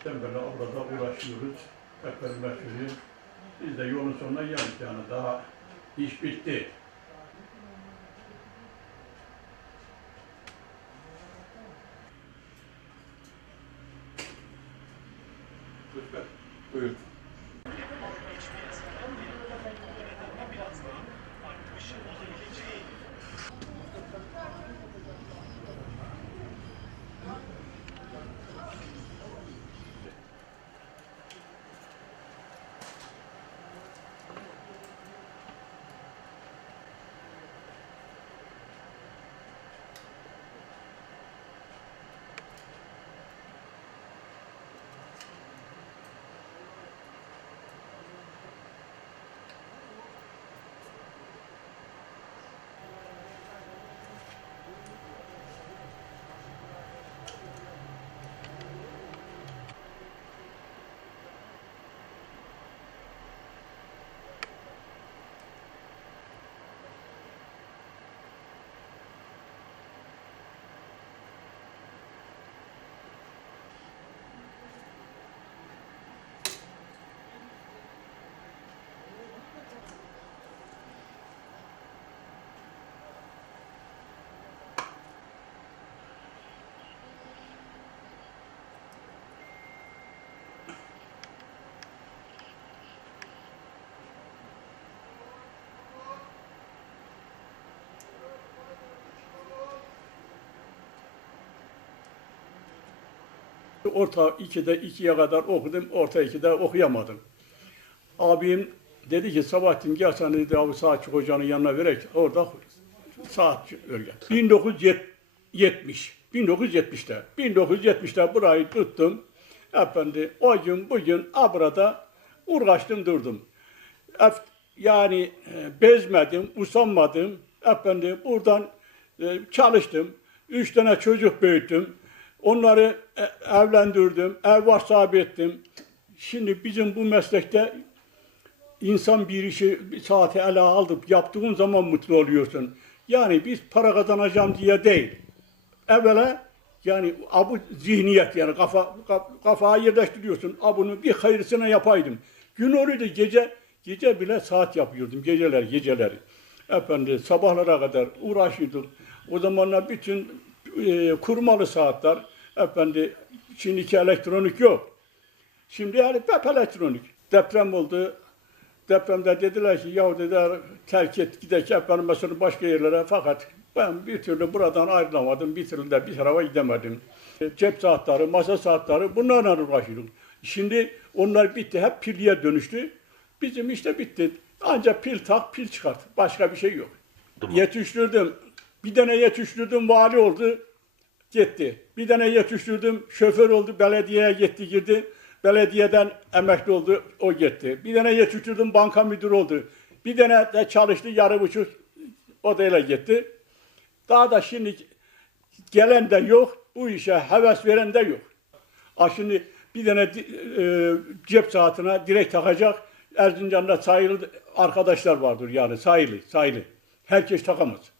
küçükten beri uğraşıyoruz. Hep sürüyoruz. Biz de yolun sonuna geldik yani daha iş bitti. Buyur. Orta 2'de 2'ye kadar okudum, orta 2'de okuyamadım. Abim dedi ki Sabahattin gel sen dedi abi saatçi hocanın yanına verek orada saatçi öyle. 1970, 1970'te, 1970'te burayı tuttum. Efendi o gün bugün abrada uğraştım durdum. Yani e, bezmedim, usanmadım. Efendi buradan e, çalıştım. Üç tane çocuk büyüttüm. Onları e, evlendirdim, ev var sahibi ettim. Şimdi bizim bu meslekte insan bir işi bir saate ele alıp yaptığın zaman mutlu oluyorsun. Yani biz para kazanacağım diye değil. Evvela yani abu zihniyet yani kafa kaf- kafaya yerleştiriyorsun. Abunu bir hayırlısına yapaydım. Gün oluyordu gece gece bile saat yapıyordum geceler geceleri. Efendi sabahlara kadar uğraşıyorduk. O zamanlar bütün e, kurmalı saatler efendi şimdiki elektronik yok. Şimdi yani hep elektronik. Deprem oldu. Depremde dediler ki ya dediler terk et gidek efendim mesela başka yerlere fakat ben bir türlü buradan ayrılamadım. Bir türlü de bir tarafa gidemedim. E, Cep saatleri, masa saatleri bunlarla uğraşıyorduk. Şimdi onlar bitti. Hep pilliye dönüştü. Bizim işte bitti. Ancak pil tak, pil çıkart. Başka bir şey yok. Yetiştirdim. Bir tane yetiştirdim vali oldu. Gitti. Bir tane yetiştirdim şoför oldu. Belediyeye gitti girdi. Belediyeden emekli oldu. O gitti. Bir tane yetiştirdim banka müdürü oldu. Bir tane de çalıştı yarı buçuk. O gitti. Daha da şimdi gelen de yok. Bu işe heves veren de yok. Ha şimdi bir tane e, cep saatine direkt takacak. Erzincan'da sayılı arkadaşlar vardır yani sayılı, sayılı. Herkes takamaz.